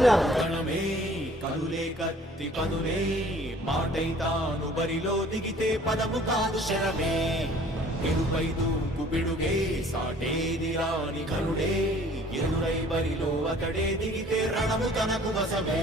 చేస్తున్నారు కణమే కనులే కత్తి పనులే మాటై తాను బరిలో దిగితే పదము కాదు శరమే. ఎరుపై దూకు బిడుగే సాటేది రాని కనుడే ఎదురై బరిలో అతడే దిగితే రణము తనకు వసమే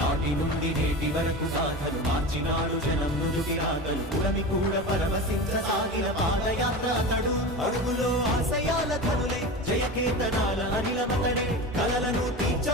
నాటి నుండి నేటి వరకు సాధలు మార్చినాడు జనం నుదుటి రాగలు పురమి కూడా పరమసిద్ధ సాగిన పాదయాత్ర అతడు. అడుగులో ఆశయాల కనులే జయకేతనాల అనిలమతడే కలలను తీర్చ